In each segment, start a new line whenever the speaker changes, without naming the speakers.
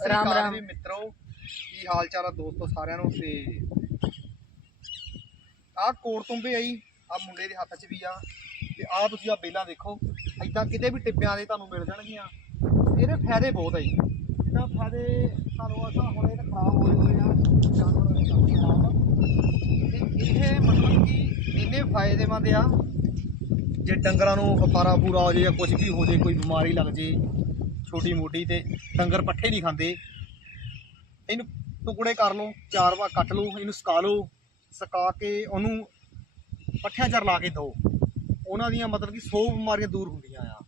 ਸ੍ਰੀ
ਰਾਮ
ਅਕਾਲ
ਰਾਮ।
ਵੀ ਮਿੱਤਰੋ ਕੀ ਹਾਲ ਚਾਲ ਆ ਦੋਸਤੋ ਸਾਰਿਆਂ ਨੂੰ ਤੇ ਆਹ ਕੋੜ ਤੁੰਬੇ ਆਈ ਆ ਮੁੰਡੇ ਦੇ ਹੱਥ 'ਚ ਵੀ ਆ ਤੇ ਆ ਤੁਸੀਂ ਆ ਬੇਲਾਂ ਦੇਖੋ ਐਦਾਂ ਕਿਤੇ ਵੀ ਟਿੱਬਿਆਂ ਦੇ ਤੁਹਾਨੂੰ ਮਿਲ ਜਾਣਗੀਆਂ। ਇਹਦੇ ਫਾਇਦੇ ਬਹੁਤ ਆ ਜੀ। ਇਹਦਾ ਫਾਇਦੇ ਤੁਹਾਨੂੰ ਅਸਾਂ ਹੁਣ ਇਹ ਖਰਾਬ ਹੋਏ ਹੋਏ ਆ ਜਾਨਵਰਾਂ ਦੇ ਕੰਮ ਖਰਾਬ ਆ। ਤੇ ਇਹ ਮਤਲਬ ਕਿ ਇੰਨੇ ਫਾਇਦੇਮੰਦ ਆ ਜੇ ਡੰਗਰਾਂ ਨੂੰ ਫਫਾਰਾ ਪੂਰਾ ਹੋ ਜੇ ਜਾਂ ਕੁਝ ਵੀ ਹੋ ਜੇ ਕੋਈ ਬਿਮਾਰੀ ਲੱਗ ਜੇ ਛੋਟੀ ਮੋਟੀ ਤੇ ਡੰਗਰ ਪੱਠੇ ਨਹੀਂ ਖਾਂਦੇ। ਇਹਨੂੰ ਟੁਕੜੇ ਕਰ ਲਓ, ਚਾਰ ਵਾਰ ਕੱਟ ਲਓ, ਇਹਨੂੰ ਸੁਕਾ ਲਓ, ਸੁਕਾ ਕੇ ਉਹਨੂੰ ਪੱਠਿਆਂ 'ਚ ਲਾ ਕੇ ਦਿਓ। ਉਹਨਾਂ ਦੀਆਂ ਮਤਲਬ ਕਿ 100 ਬਿਮਾਰੀਆਂ ਦੂਰ ਹੁੰਦੀਆਂ ਆ।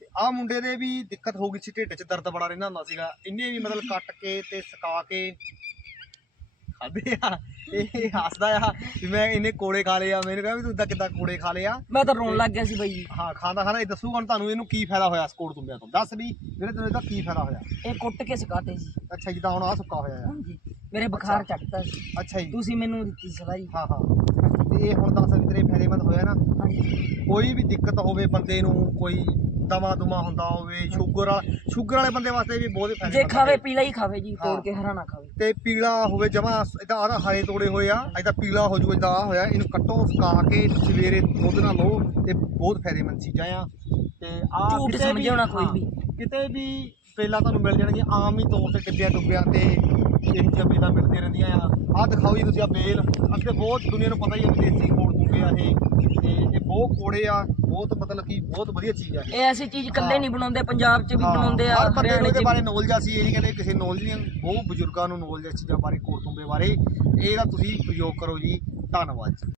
ਤੇ ਆਹ ਮੁੰਡੇ ਦੇ ਵੀ ਦਿੱਕਤ ਹੋ ਗਈ ਸੀ, ਢਿੱਡ 'ਚ ਦਰਦ ਬੜਾ ਰਹਿੰਦਾ ਹੁੰਦਾ ਸੀਗਾ। ਇਹਨੇ ਵੀ ਮਤਲਬ ਕੱਟ ਕੇ ਤੇ ਸੁਕਾ ਕੇ ਖਾਦੇ ਆ। ਇਹ ਹੱਸਦਾ ਆ ਵੀ ਮੈਂ ਇਹਨੇ ਕੋੜੇ ਖਾ ਲਏ ਆ ਮੈਨੂੰ ਕਹਿੰਦਾ ਵੀ ਤੂੰ ਇਦਾਂ ਕਿੱਦਾਂ ਕੋੜੇ ਖਾ ਲਏ ਆ?
ਮੈਂ ਤਾਂ ਰੋਣ ਲੱਗ ਗਿਆ ਸੀ ਬਾਈ।
ਹਾਂ ਖਾਂਦਾ ਖਾਂਦਾ ਇਹ ਦੱਸੂਗਾ ਹੁਣ ਤੁਹਾਨੂੰ ਇਹਨੂੰ ਕੀ ਫਾਇਦਾ ਹੋਇਆ ਸਕੋੜ ਤੁੰਬਿਆਂ ਤੋਂ। ਦੱਸ ਵੀ ਵੀਰੇ ਤੈਨੂੰ ਇਹਦਾ ਕੀ ਫਾਇਦਾ ਹੋਇਆ?
ਇਹ ਕੁੱਟ ਕੇ ਸਿਖਾਤੇ ਸੀ।
ਅੱਛਾ ਜਿੱਦਾਂ ਹੁਣ ਆ ਸੁੱਕਾ ਹੋਇਆ ਆ।
ਹਾਂਜੀ ਮੇਰੇ ਬੁਖਾਰ ਚੜਦਾ ਸੀ।
ਅੱਛਾ ਜੀ।
ਤੁਸੀਂ ਮੈਨੂੰ ਦਿੱਤੀ ਸਲਾਹ
ਹਾਂ ਹਾਂ। ਤੇ ਇਹ ਹੁਣ ਦੱਸ ਵੀ ਤੇਰੇ ਫਾਇਦੇਮੰਦ ਹੋਇਆ ਨਾ? ਕੋਈ ਵੀ ਦਿੱਕਤ ਹੋਵੇ ਬੰਦੇ ਨੂੰ ਕੋਈ ਦਮਾ ਦੁਮਾ ਹੁੰਦਾ ਹੋਵੇ ਸ਼ੂਗਰ ਵਾਲਾ ਸ਼ੂਗਰ ਵਾਲੇ ਬੰਦੇ ਵਾਸਤੇ ਵੀ ਬਹੁਤ
ਜੇ
ਫਾਇਦੇਮੰਦ
ਖਾਵੇ
ਹੈ।
ਪੀਲਾ ਹੀ ਖਾਵੇ ਜੀ ਤੋੜ
ਹਾਂ।
ਕੇ ਹਰਾ ਨਾ ਖਾਵੇ
ਤੇ ਪੀਲਾ ਹੋਵੇ ਜਮਾ ਇਦਾਂ ਆਦਾ ਹਰੇ ਤੋੜੇ ਹੋਏ ਆ ਇਦਾਂ ਪੀਲਾ ਹੋ ਜੂਗਾ ਇਦਾਂ ਆ ਹੋਇਆ ਇਹਨੂੰ ਕੱਟੋ ਸੁਕਾ ਕੇ ਸਵੇਰੇ ਦੁੱਧ ਨਾਲ ਲਓ ਤੇ ਬਹੁਤ ਫਾਇਦੇਮੰਦ ਚੀਜ਼ਾਂ ਆ ਤੇ ਆ
ਝੂਠ ਨਾ ਕੋਈ
ਹਾਂ,
ਵੀ।
ਕਿਤੇ ਵੀ ਪਹਿਲਾਂ ਤੁਹਾਨੂੰ ਮਿਲ ਜਾਣਗੀਆਂ ਆਮ ਹੀ ਤੌਰ ਤੇ ਟਿੱਬਿਆਂ ਟੁੱਬਿਆਂ ਤੇ ਇਹ ਜਿਹੀਆਂ ਬੇਲਾਂ ਮਿਲਦੀਆਂ ਰਹਿੰਦੀਆਂ ਆ। ਆਹ ਦਿਖਾਓ ਜੀ ਤੁਸੀਂ ਆ ਬੇਲ। ਅੱਗੇ ਬਹੁਤ ਦੁਨੀਆ ਨੂੰ ਪਤਾ ਹੀ ਆ ਵੀ ਦੇਸੀ ਕੋੜ ਤੁੰਬੇ ਆ ਇਹ। ਤੇ ਇਹ ਬਹੁਤ ਕੋੜੇ ਆ ਬਹੁਤ ਮਤਲਬ ਕਿ ਬਹੁਤ ਵਧੀਆ ਚੀਜ਼ ਆ ਇਹ।
ਐਸੀ ਚੀਜ਼ ਇਕੱਲੇ ਨਹੀਂ ਬਣਾਉਂਦੇ ਪੰਜਾਬ 'ਚ ਵੀ ਬਣਾਉਂਦੇ ਆ
ਹਰ ਬੰਦੇ ਨੂੰ ਇਹਦੇ। ਬਾਰੇ ਨੌਲੇਜ ਆ ਸੀ ਇਹ ਨਹੀਂ ਕਹਿੰਦੇ ਕਿਸੇ ਨੌਲੇਜ ਨਹੀਂ ਬਹੁਤ ਬਜ਼ੁਰਗਾਂ ਨੂੰ ਨੌਲੇਜ ਇਸ ਚੀਜ਼ਾਂ ਬਾਰੇ ਕੋੜ ਤੁੰਬੇ ਬਾਰੇ। ਇਹਦਾ ਤੁਸੀਂ ਪ੍ਰਯੋਗ ਕਰੋ ਜੀ। ਧੰਨਵਾਦ